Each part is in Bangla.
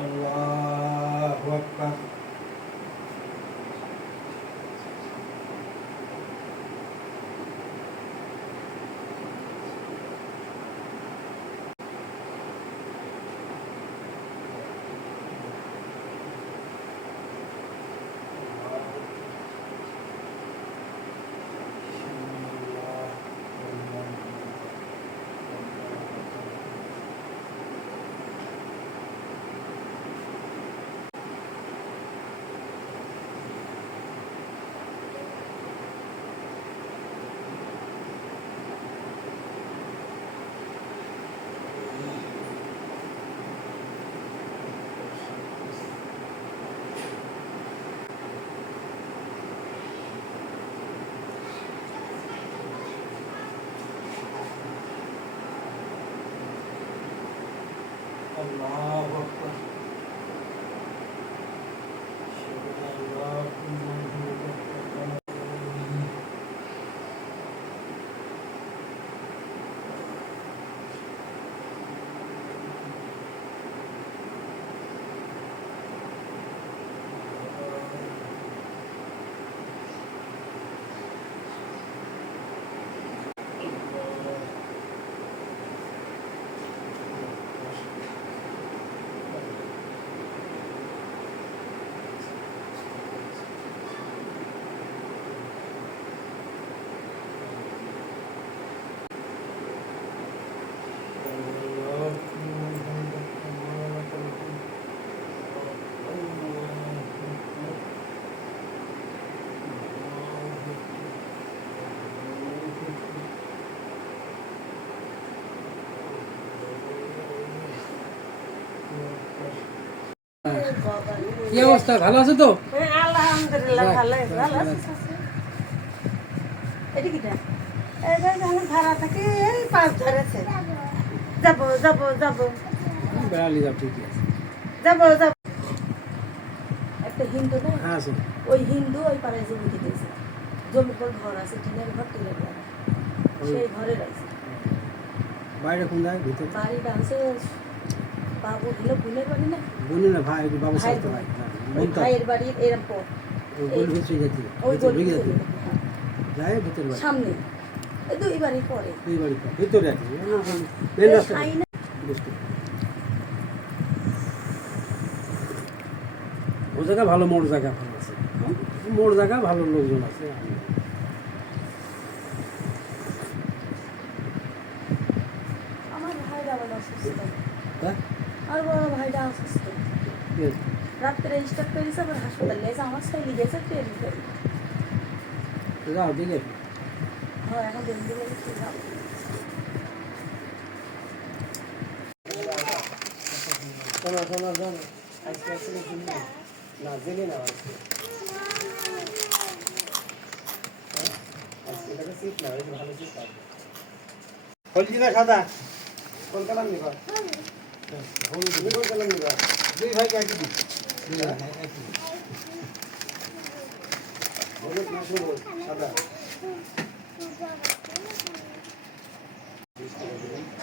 আল্লাহু আকবার। আল্লাহু আকবার। কি অবস্থা, ভালো আছো তো? আলহামদুলিল্লাহ ভালো আছে। ভালো আছে? এটা কিটা? এই যে যখন ভাড়া থাকে এই পাঁচ ধরেছে। যাবো যাবো যাবো বেড়ালি যাও, ঠিক আছে। যাবো যাবো। একটা হিন্দু না, হ্যাঁ আছে। ওই হিন্দু ওই পাড়ে জমি দিতেছে। জমির পর ঘর আছে, টিনের ঘর, টিনের ঘর। সেই ঘরে রয়েছে। বাইরে কোন জায়গায়? ভিতরে? বাড়িটা হচ্ছে বাবু হলো বোনের বাড়ি না, বোনে না ভাই, বাবু ভাই সাথে ভাই। ওই ভাইয়ের বাড়ি এরম পর ওই গলি ভিতরে যেতে ওই ভিতরে গলি যেতে যায় ভিতরে বাড়ি। সামনে এই দুই বাড়ি পরে দুই বাড়ি পর ভিতরে আছে। মেন রাস্তা বুঝতে। ও জায়গা ভালো, মোড় জায়গা ভালো আছে। মোড় জায়গা ভালো, লোকজন আছে। আমার ভাইরা আবার অসুস্থ। হ্যাঁ? আর বড় ভাইটা অসুস্থ, রাত্রে স্টার্ট করেছে, আবার হাসপাতালে এসে আমার ছেলে গেছে ট্রেন করে। যাও ঠিক আছে। হ্যাঁ এখন দেখতে গেলে কি যাবো। শোনো শোনো শোনো, আজকে আসলে শুনি না, জেনে না আজকে। আজকে এটা সিট না, এটা ভালো সিট পাবে। হলদি না সাদা? কোন কালার নিবা? হলুদ। তুমি কোন কালার নিবা? দুই ভাইকে একই দিই। দুই ভাই একই। হলুদ না সবুজ? সাদা।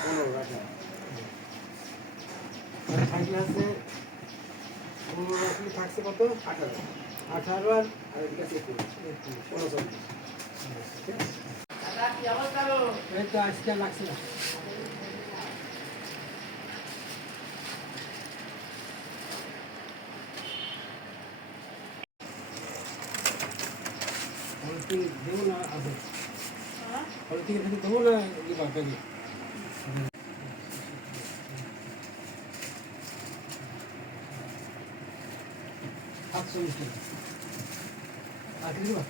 15 রাখা। থাকলে আছে 15 রাখলে থাকছে কত? 18। 18 আর এদিকে আছে 29। এই তো আজকে লাগছে না। দেবো না আছে? থেকে দেবো না কি বাকি? আচ্ছা, 40 টাকা। আর কি দেবা?